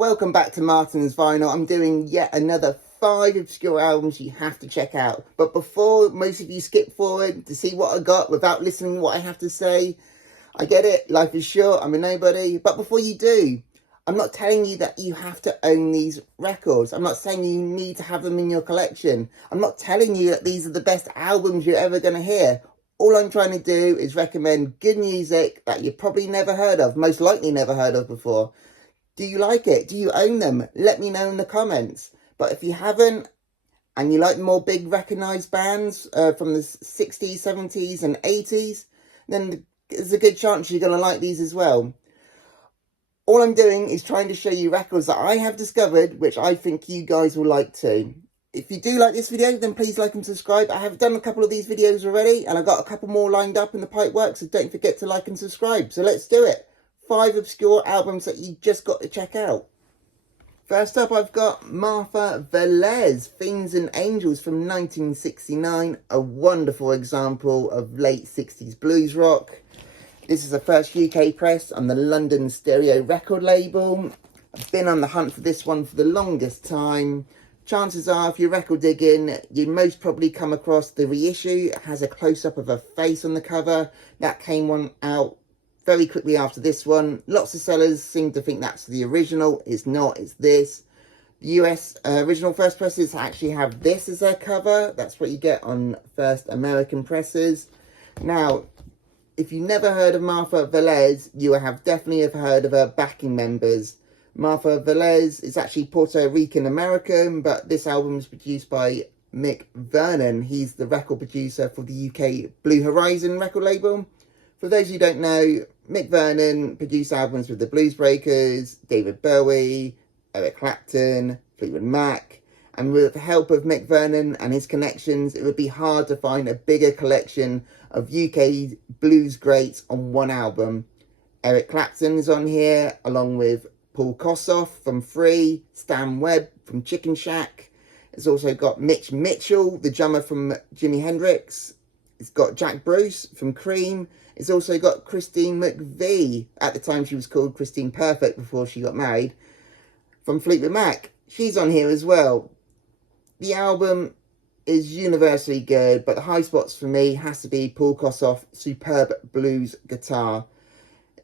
Welcome back to Martin's Vinyl. I'm doing yet another 5 obscure albums you have to check out. But before most of you skip forward to see what I got without listening to what I have to say, I get it, life is short, I'm a nobody. But before you do, I'm not telling you that you have to own these records. I'm not saying you need to have them in your collection. I'm not telling you that these are the best albums you're ever going to hear. All I'm trying to do is recommend good music that you probably never heard of, most likely never heard of before. Do you like it? Do you own them? Let me know in the comments. But if you haven't, and you like more big recognised bands from the 60s, 70s and 80s, then there's a good chance you're going to like these as well. All I'm doing is trying to show you records that I have discovered, which I think you guys will like too. If you do like this video, then please like and subscribe. I have done a couple of these videos already, and I've got a couple more lined up in the pipework, so don't forget to like and subscribe. So let's do it. 5 obscure albums that you just got to check out. First up, I've got Martha Velez, Fiends and Angels from 1969. A wonderful example of late 60s blues rock. This is the first UK press on the London Stereo record label. I've been on the hunt for this one for the longest time. Chances are, if you're record digging, you most probably come across the reissue. It has a close-up of her face on the cover. That came out very quickly after this one. Lots of sellers seem to think that's the original. It's not, it's this. The US original first presses actually have this as their cover. That's what you get on first American presses. Now, if you never heard of Martha Velez, you have definitely heard of her backing members. Martha Velez is actually Puerto Rican American, but this album is produced by Mick Vernon. He's the record producer for the UK Blue Horizon record label. For those who don't know, Mick Vernon produced albums with the Blues Breakers, David Bowie, Eric Clapton, Fleetwood Mac, and with the help of Mick Vernon and his connections, it would be hard to find a bigger collection of UK blues greats on one album. Eric Clapton is on here, along with Paul Kossoff from Free, Stan Webb from Chicken Shack. It's also got Mitch Mitchell, the drummer from Jimi Hendrix. It's got Jack Bruce from Cream. It's also got Christine McVie. At the time, she was called Christine Perfect before she got married. From Fleetwood Mac. She's on here as well. The album is universally good, but the high spots for me has to be Paul Kossoff's superb blues guitar.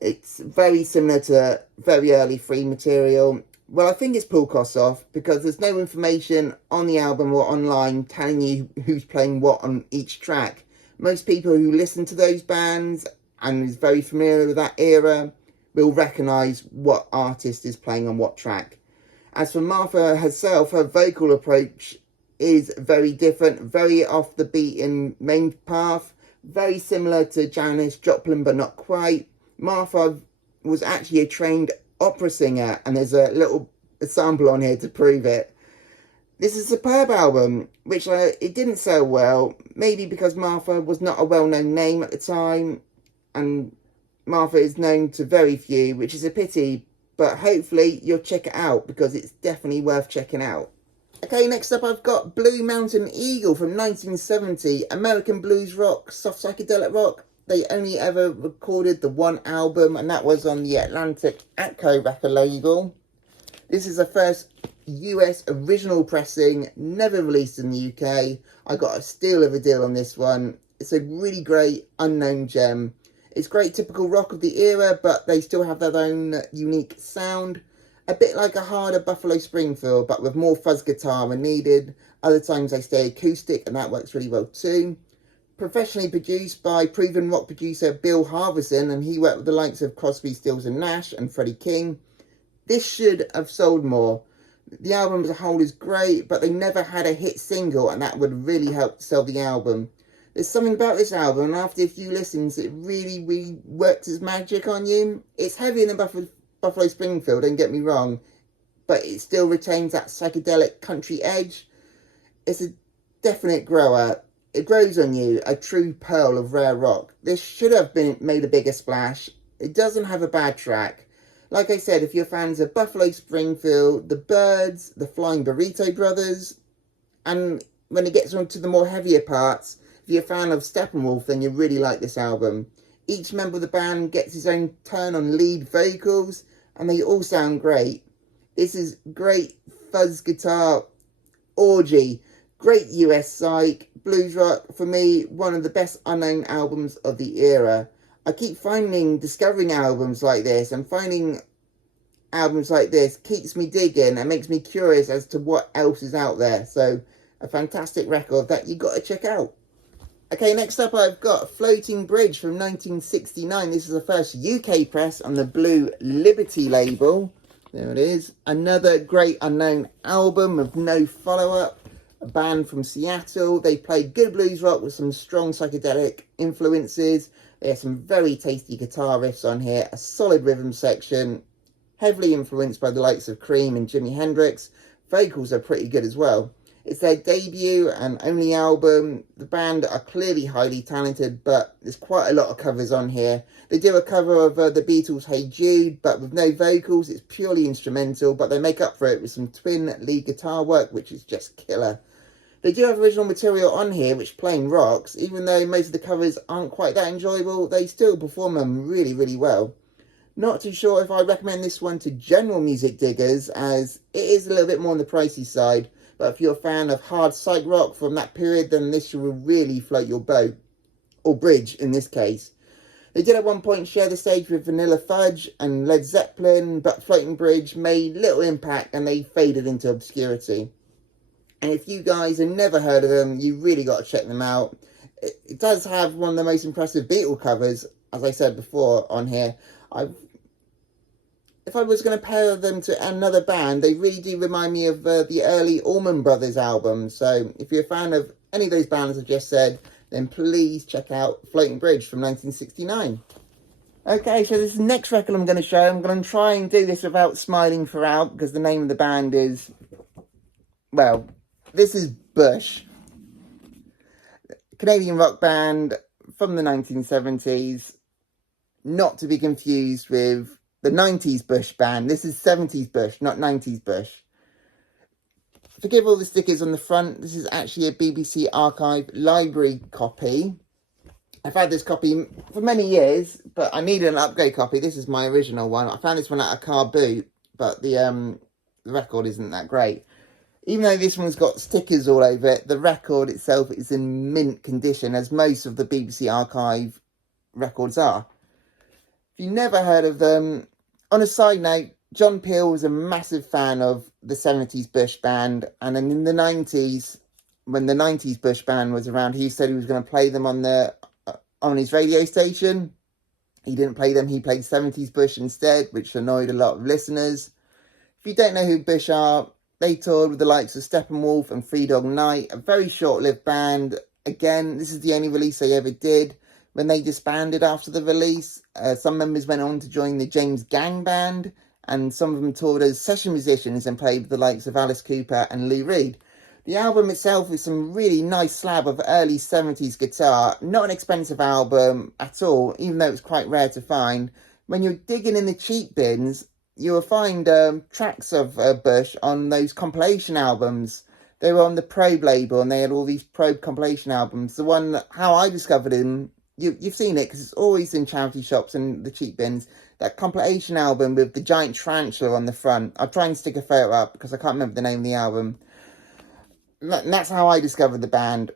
It's very similar to very early Free material. Well, I think it's Paul Kossoff because there's no information on the album or online telling you who's playing what on each track. Most people who listen to those bands and is very familiar with that era will recognise what artist is playing on what track. As for Martha herself, her vocal approach is very different, very off the beaten main path, very similar to Janis Joplin, but not quite. Martha was actually a trained opera singer, and there's a little sample on here to prove it. This is a superb album, which it didn't sell well, maybe because Martha was not a well-known name at the time, and Martha is known to very few, which is a pity, but hopefully you'll check it out, because it's definitely worth checking out. Okay, next up I've got Blue Mountain Eagle from 1970, American blues rock, soft psychedelic rock. They only ever recorded the one album, and that was on the Atlantic Atco record label. This is the first US original pressing, never released in the UK. I got a steal of a deal on this one. It's a really great unknown gem. It's great typical rock of the era, but they still have their own unique sound. A bit like a harder Buffalo Springfield, but with more fuzz guitar when needed. Other times they stay acoustic, and that works really well too. Professionally produced by proven rock producer Bill Harvison, and he worked with the likes of Crosby, Stills and Nash and Freddie King. This should have sold more. The album as a whole is great, but they never had a hit single, and that would really help sell the album. There's something about this album, and after a few listens, it really works its magic on you. It's heavier than Buffalo Springfield, don't get me wrong, but it still retains that psychedelic country edge. It's a definite grower. It grows on you, a true pearl of rare rock. This should have been made a bigger splash. It doesn't have a bad track. Like I said, if you're fans of Buffalo Springfield, the Byrds, the Flying Burrito Brothers, and when it gets on to the more heavier parts, if you're a fan of Steppenwolf, then you really like this album. Each member of the band gets his own turn on lead vocals, and they all sound great. This is great fuzz guitar orgy. Great US psych, blues rock, for me, one of the best unknown albums of the era. I keep discovering albums like this, and finding albums like this keeps me digging and makes me curious as to what else is out there. So, a fantastic record that you got to check out. Okay, next up I've got Floating Bridge from 1969. This is the first UK press on the Blue Liberty label. There it is. Another great unknown album with no follow-up. A band from Seattle. They play good blues rock with some strong psychedelic influences. They have some very tasty guitar riffs on here. A solid rhythm section. Heavily influenced by the likes of Cream and Jimi Hendrix. Vocals are pretty good as well. It's their debut and only album. The band are clearly highly talented, but there's quite a lot of covers on here. They do a cover of the Beatles' Hey Jude, but with no vocals. It's purely instrumental, but they make up for it with some twin lead guitar work, which is just killer. They do have original material on here, which plain rocks. Even though most of the covers aren't quite that enjoyable, they still perform them really, really well. Not too sure if I recommend this one to general music diggers, as it is a little bit more on the pricey side. But if you're a fan of hard psych rock from that period, then this will really float your boat. Or bridge, in this case. They did at one point share the stage with Vanilla Fudge and Led Zeppelin, but Floating Bridge made little impact and they faded into obscurity. And if you guys have never heard of them, you really got to check them out. It does have one of the most impressive Beatle covers, as I said before, on here. If I was going to pair them to another band, they really do remind me of the early Allman Brothers albums. So if you're a fan of any of those bands I've just said, then please check out Floating Bridge from 1969. Okay, so this next record I'm going to show, I'm going to try and do this without smiling throughout, because the name of the band is, well, this is Bush. Canadian rock band from the 1970s, not to be confused with the 90s Bush band. This is 70s Bush, not 90s Bush. Forgive all the stickers on the front. This is actually a BBC Archive library copy. I've had this copy for many years, but I needed an upgrade copy. This is my original one. I found this one at a car boot, but the record isn't that great. Even though this one's got stickers all over it, the record itself is in mint condition, as most of the BBC Archive records are. If you've never heard of them, on a side note, John Peel was a massive fan of the 70s Bush band, and then in the 90s, when the 90s Bush band was around, he said he was going to play them on his radio station. He didn't play them, he played 70s Bush instead, which annoyed a lot of listeners. If you don't know who Bush are, they toured with the likes of Steppenwolf and Three Dog Night, a very short-lived band. Again, this is the only release they ever did. When they disbanded after the release, some members went on to join the James Gang Band, and some of them toured as session musicians and played with the likes of Alice Cooper and Lou Reed. The album itself is some really nice slab of early 70s guitar. Not an expensive album at all, even though it's quite rare to find. When you're digging in the cheap bins, you'll find tracks of Bush on those compilation albums. They were on the Probe label, and they had all these Probe compilation albums. The one, how I discovered him, you've seen it because it's always in charity shops and the cheap bins. That compilation album with the giant tarantula on the front. I'll try and stick a photo up because I can't remember the name of the album. And that's how I discovered the band.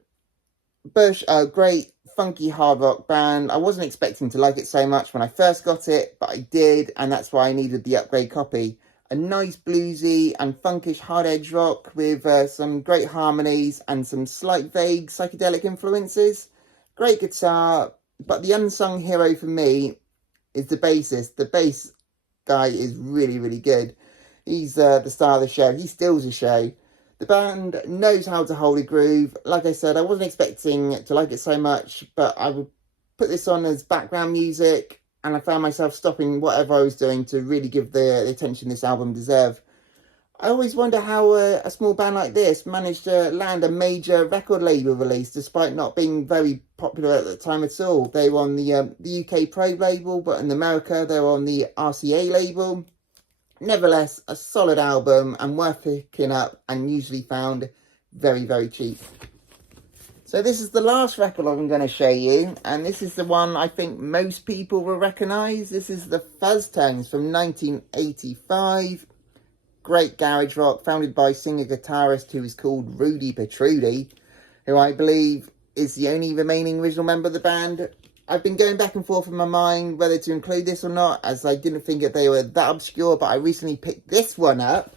Bush, a great funky hard rock band. I wasn't expecting to like it so much when I first got it, but I did, and that's why I needed the upgrade copy. A nice bluesy and funkish hard edge rock with some great harmonies and some slight vague psychedelic influences. Great guitar, but the unsung hero for me is the bassist. The bass guy is really, really good. He's the star of the show. He steals the show. The band knows how to hold a groove. Like I said, I wasn't expecting to like it so much, but I would put this on as background music, and I found myself stopping whatever I was doing to really give the attention this album deserved. I always wonder how a small band like this managed to land a major record label release despite not being very popular at the time at all. They were on the UK Probe label, but in America they were on the RCA label. Nevertheless, a solid album and worth picking up, and usually found very, very cheap. So this is the last record I'm going to show you, and this is the one I think most people will recognise. This is the Fuzztones from 1985. Great garage rock, founded by singer-guitarist who is called Rudy Petrudi, who I believe is the only remaining original member of the band. I've been going back and forth in my mind whether to include this or not, as I didn't think that they were that obscure, but I recently picked this one up.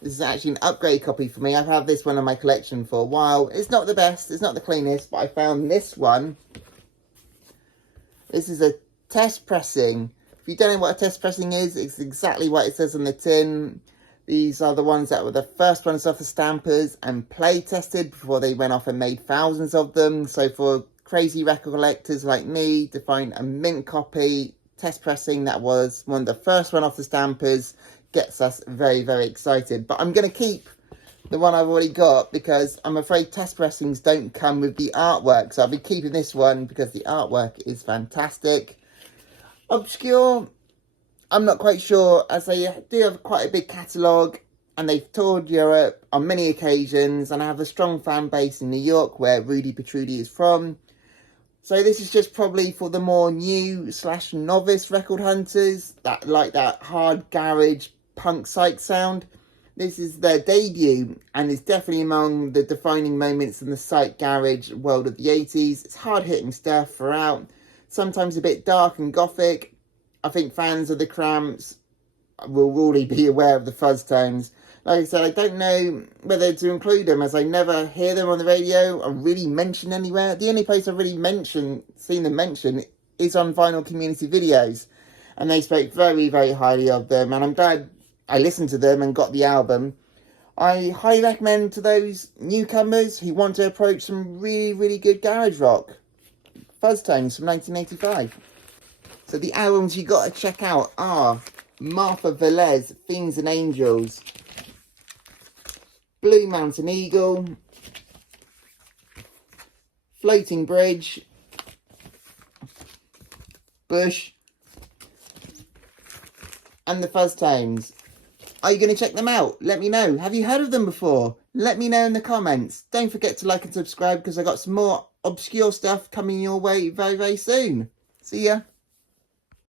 This is actually an upgrade copy for me. I've had this one in my collection for a while. It's not the best, it's not the cleanest, but I found this one. This is a test pressing. If you don't know what a test pressing is, it's exactly what it says on the tin. These are the ones that were the first ones off the stampers and play tested before they went off and made thousands of them. So for crazy record collectors like me to find a mint copy test pressing that was one of the first one off the stampers gets us very, very excited. But I'm going to keep the one I've already got because I'm afraid test pressings don't come with the artwork. So I'll be keeping this one because the artwork is fantastic. Obscure, I'm not quite sure, as they do have quite a big catalogue and they've toured Europe on many occasions and have a strong fan base in New York where Rudy Petrudi is from. So this is just probably for the more new/novice record hunters that like that hard garage punk psych sound. This is their debut and is definitely among the defining moments in the psych garage world of the 80s. It's hard hitting stuff throughout, sometimes a bit dark and gothic. I think fans of the Cramps will really be aware of the Fuzztones. Like I said, I don't know whether to include them as I never hear them on the radio or really mentioned anywhere. The only place I've really seen them mentioned is on Vinyl Community Videos. And they spoke very, very highly of them. And I'm glad I listened to them and got the album. I highly recommend to those newcomers who want to approach some really, really good garage rock. Fuzztones from 1985. So the albums you got to check out are Martha Velez, Fiends and Angels, Blue Mountain Eagle, Floating Bridge, Bush, and the Fuzztones. Are you going to check them out? Let me know. Have you heard of them before? Let me know in the comments. Don't forget to like and subscribe because I got some more obscure stuff coming your way very, very soon. See ya.